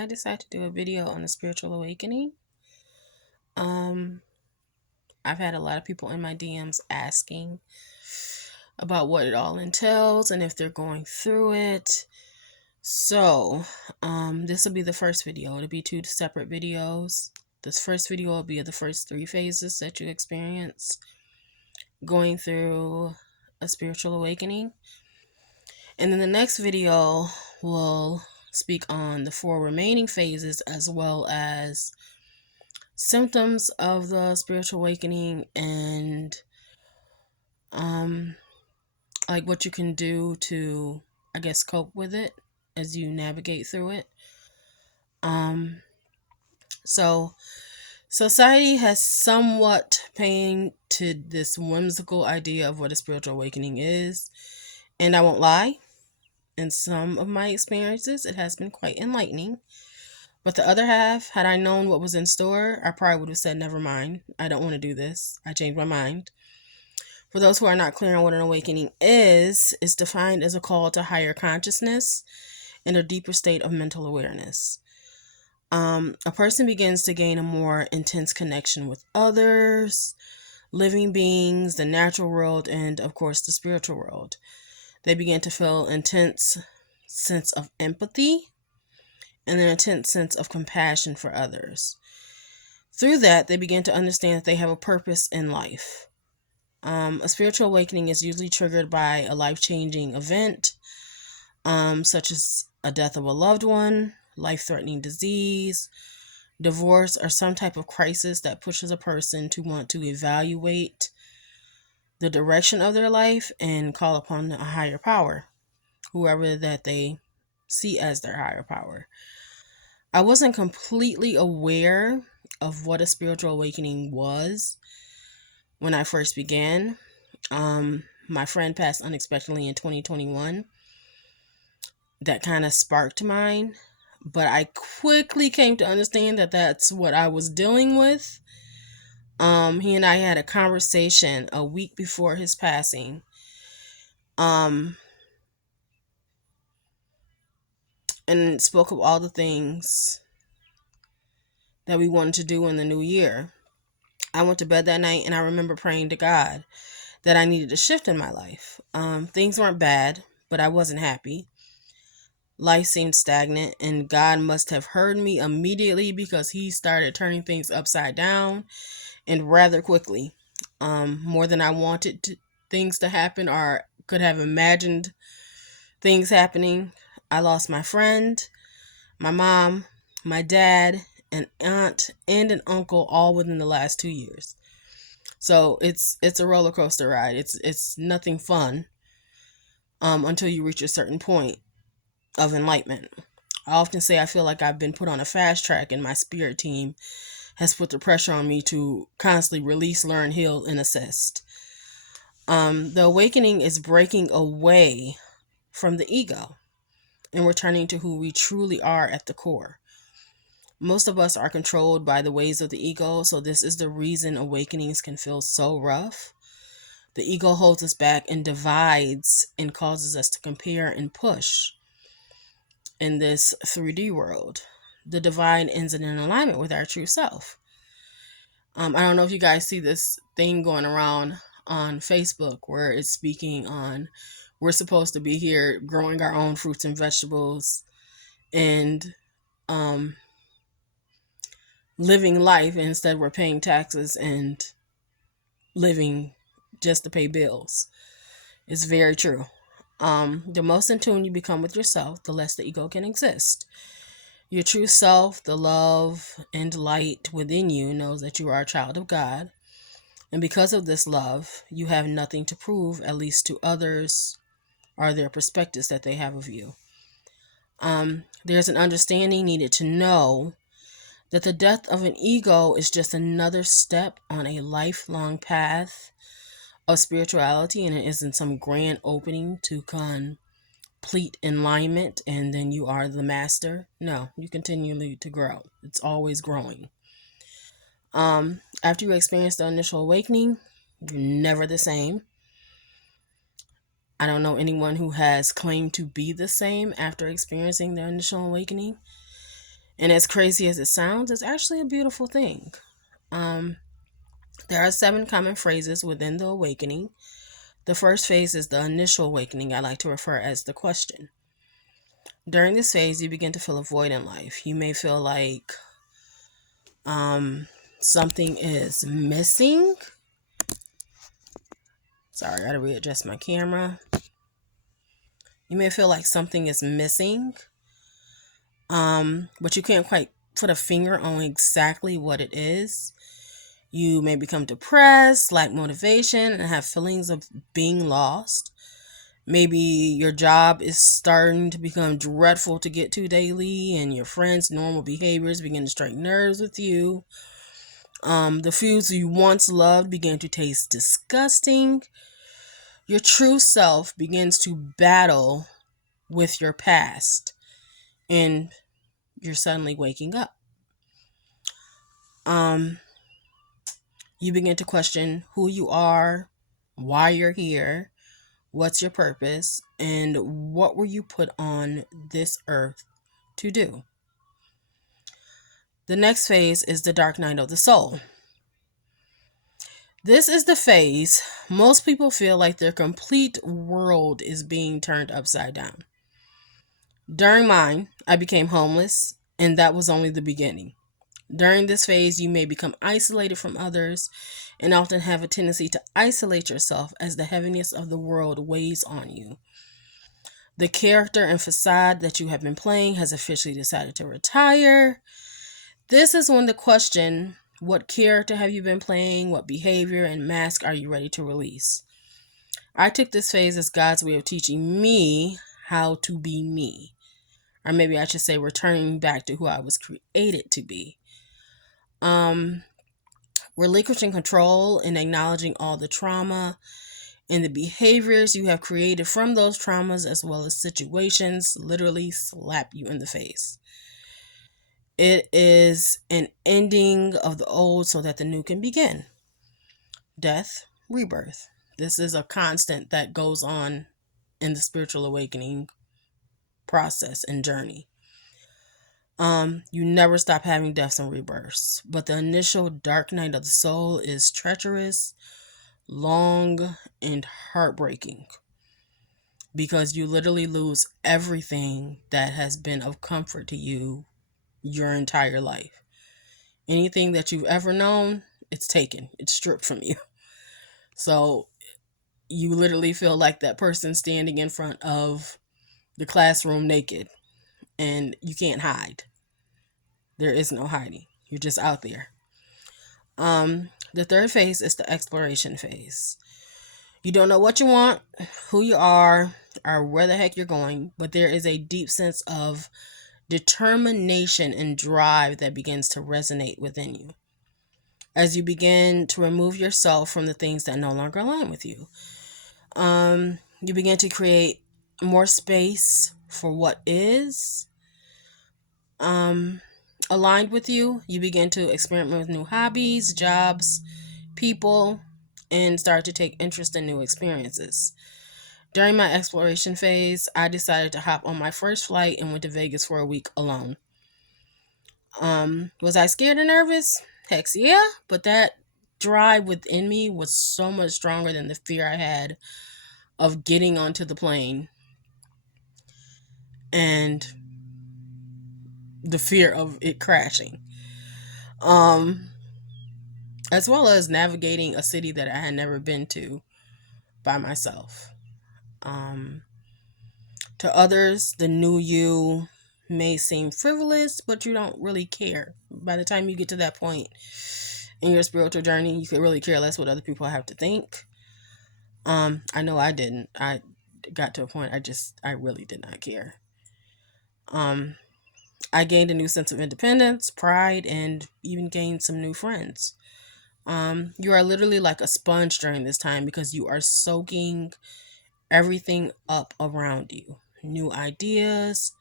I decided to do a video on the spiritual awakening. Um, I've had a lot of people in my DMs asking about what it all entails and if they're going through it. So, this will be the first video. It'll be two separate videos. This first video will be the first 3 phases that you experience going through a spiritual awakening. And then the next video will speak on the 4 remaining phases as well as symptoms of the spiritual awakening and like what you can do to, I guess, cope with it as you navigate through it. So society has somewhat painted this whimsical idea of what a spiritual awakening is, and I won't lie, in some of my experiences it has been quite enlightening. But the other half, had I known what was in store, I probably would have said, never mind, I don't want to do this. I changed my mind. For those who are not clear on what an awakening is, it's defined as a call to higher consciousness and a deeper state of mental awareness. A person begins to gain a more intense connection with others, living beings, the natural world, and of course the spiritual world. They begin to feel intense sense of empathy and an intense sense of compassion for others. Through that, they begin to understand that they have a purpose in life. A spiritual awakening is usually triggered by a life-changing event, such as a death of a loved one, life-threatening disease, divorce, or some type of crisis that pushes a person to want to evaluate the direction of their life and call upon a higher power, whoever that they see as their higher power. I wasn't completely aware of what a spiritual awakening was when I first began. My friend passed unexpectedly in 2021. That kind of sparked mine, but I quickly came to understand that that's what I was dealing with. He and I had a conversation a week before his passing. And spoke of all the things that we wanted to do in the new year. I went to bed that night and I remember praying to God that I needed a shift in my life. Things weren't bad, but I wasn't happy. Life seemed stagnant, and God must have heard me immediately because he started turning things upside down and rather quickly. More than I wanted things to happen or could have imagined things happening. I lost my friend, my mom, my dad, an aunt, and an uncle all within the last 2 years. So it's a roller coaster ride. It's nothing fun until you reach a certain point of enlightenment. I often say I feel like I've been put on a fast track, and my spirit team has put the pressure on me to constantly release, learn, heal, and assist. The awakening is breaking away from the ego and returning to who we truly are at the core. Most of us are controlled by the ways of the ego, so this is the reason awakenings can feel so rough. The ego holds us back and divides and causes us to compare and push in this 3D world. The divide ends in alignment with our true self. I don't know if you guys see this thing going around on Facebook where it's speaking on we're supposed to be here growing our own fruits and vegetables and living life, and instead we're paying taxes and living just to pay bills. It's very true. The most in tune you become with yourself, the less the ego can exist. Your true self, the love and light within you, knows that you are a child of God. And because of this love, you have nothing to prove, at least to others or their perspectives that they have of you. There's an understanding needed to know that the death of an ego is just another step on a lifelong path of spirituality, and it isn't some grand opening to complete alignment and then you are the master. No, you continually to grow. It's always growing. After you experience the initial awakening, you're never the same. I don't know anyone who has claimed to be the same after experiencing their initial awakening. And as crazy as it sounds, it's actually a beautiful thing. Um, there are 7 common phrases within the awakening. The first phase is the initial awakening, I like to refer as the question. During this phase, you begin to feel a void in life. You may feel like something is missing. Sorry, I gotta readjust my camera. You may feel like something is missing, but you can't quite put a finger on exactly what it is. You may become depressed, lack motivation, and have feelings of being lost. Maybe your job is starting to become dreadful to get to daily, and your friends' normal behaviors begin to strike nerves with you. The foods you once loved begin to taste disgusting. Your true self begins to battle with your past, and you're suddenly waking up. Um, you begin to question who you are, why you're here, what's your purpose, and what were you put on this earth to do. The next phase is the dark night of the soul. This is the phase most people feel like their complete world is being turned upside down. During mine, I became homeless, and that was only the beginning. During this phase, you may become isolated from others and often have a tendency to isolate yourself as the heaviness of the world weighs on you. The character and facade that you have been playing has officially decided to retire. This is when the question, what character have you been playing? What behavior and mask are you ready to release? I took this phase as God's way of teaching me how to be me. Or maybe I should say returning back to who I was created to be. Relinquishing control and acknowledging all the trauma and the behaviors you have created from those traumas, as well as situations, literally slap you in the face. It is an ending of the old so that the new can begin. Death, rebirth. This is a constant that goes on in the spiritual awakening process and journey. You never stop having deaths and rebirths, but the initial dark night of the soul is treacherous, long, and heartbreaking because you literally lose everything that has been of comfort to you your entire life. Anything that you've ever known, it's taken, it's stripped from you. So you literally feel like that person standing in front of the classroom naked and you can't hide. There is no hiding. You're just out there. The third phase is the exploration phase. You don't know what you want, who you are, or where the heck you're going, but there is a deep sense of determination and drive that begins to resonate within you as you begin to remove yourself from the things that no longer align with you. You begin to create more space for what is aligned with you. You begin to experiment with new hobbies, jobs, people, and start to take interest in new experiences. During my exploration phase, I decided to hop on my first flight and went to Vegas for a week alone. Was I scared or nervous? Heck yeah, but that drive within me was so much stronger than the fear I had of getting onto the plane and the fear of it crashing. As well as navigating a city that I had never been to by myself. To others, the new you may seem frivolous, but you don't really care. By the time you get to that point in your spiritual journey, you could really care less what other people have to think. I know I didn't. I got to a point I really did not care. I gained a new sense of independence, pride, and even gained some new friends. You are literally like a sponge during this time because you are soaking everything up around you. New ideas,